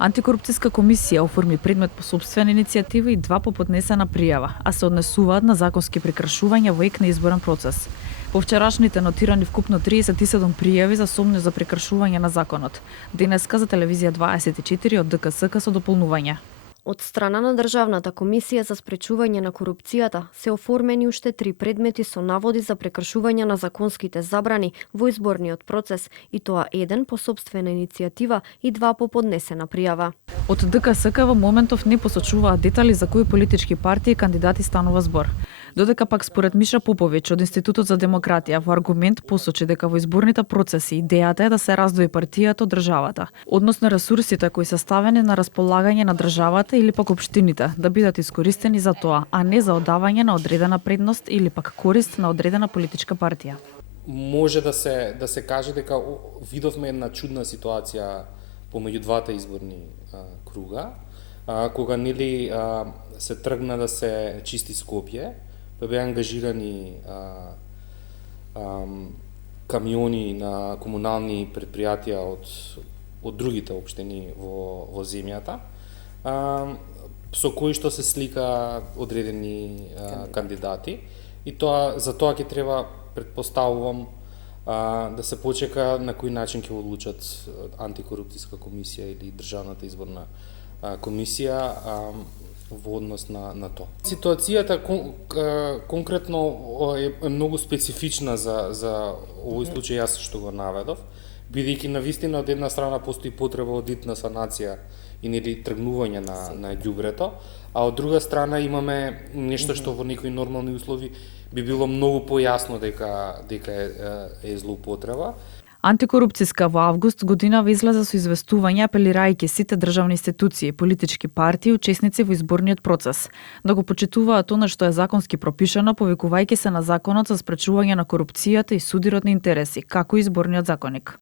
Антикорупцијска комисија оформи предмет по сопствена иницијатива и 2 по поднесена пријава, а се однесуваат на законски прекршувања во ек на изборен процес. По вчерашните нотирани вкупно 37 пријави за сомнеж за прекршување на законот. Денеска за телевизија 24 од ДКСК со дополнување. Од страна на Државната комисија за спречување на корупцијата се оформени уште 3 предмети со наводи за прекршување на законските забрани во изборниот процес, и тоа 1 по сопствена иницијатива и 2 по поднесена пријава. Од ДКСК во моментов не посочуваат детали за кои политички партии и кандидати станува збор. Додека пак според Миша Поповиќ од Институтот за демократија во аргумент посочи дека во изборните процеси идејата е да се раздвои партијата од државата, односно ресурсите кои се ставени на располагање на државата или пак општините да бидат искористени за тоа, а не за одавање на одредена предност или пак корист на одредена политичка партија. Може да се каже дека видовме една чудна ситуација помеѓу двата изборни круга, кога нели се тргна да се чисти Скопје, па беа ангажирани камиони на комунални предпријатија од другите општини во земјата, со кои што се слика одредени кандидати, и за тоа ќе треба, предпоставувам, да се почека на кој начин ќе одлучат антикорупцијска комисија или Државната изборна комисија во однос на тоа. Ситуацијата конкретно е многу специфична за овој случај јас што го наведов, бидејќи навистина од една страна постои потреба од итна санација и нели тргнување на ѓубрето, а од друга страна имаме нешто што во некои нормални услови би било многу појасно дека е злоупотреба. Антикорупцијска во август годинава излезе со известување апелирајќи сите државни институции, политички партии и учесници во изборниот процес да го почитуваат она што е законски пропишано, повикувајќи се на Законот за спречување на корупцијата и судирот на интереси, како и изборниот законник.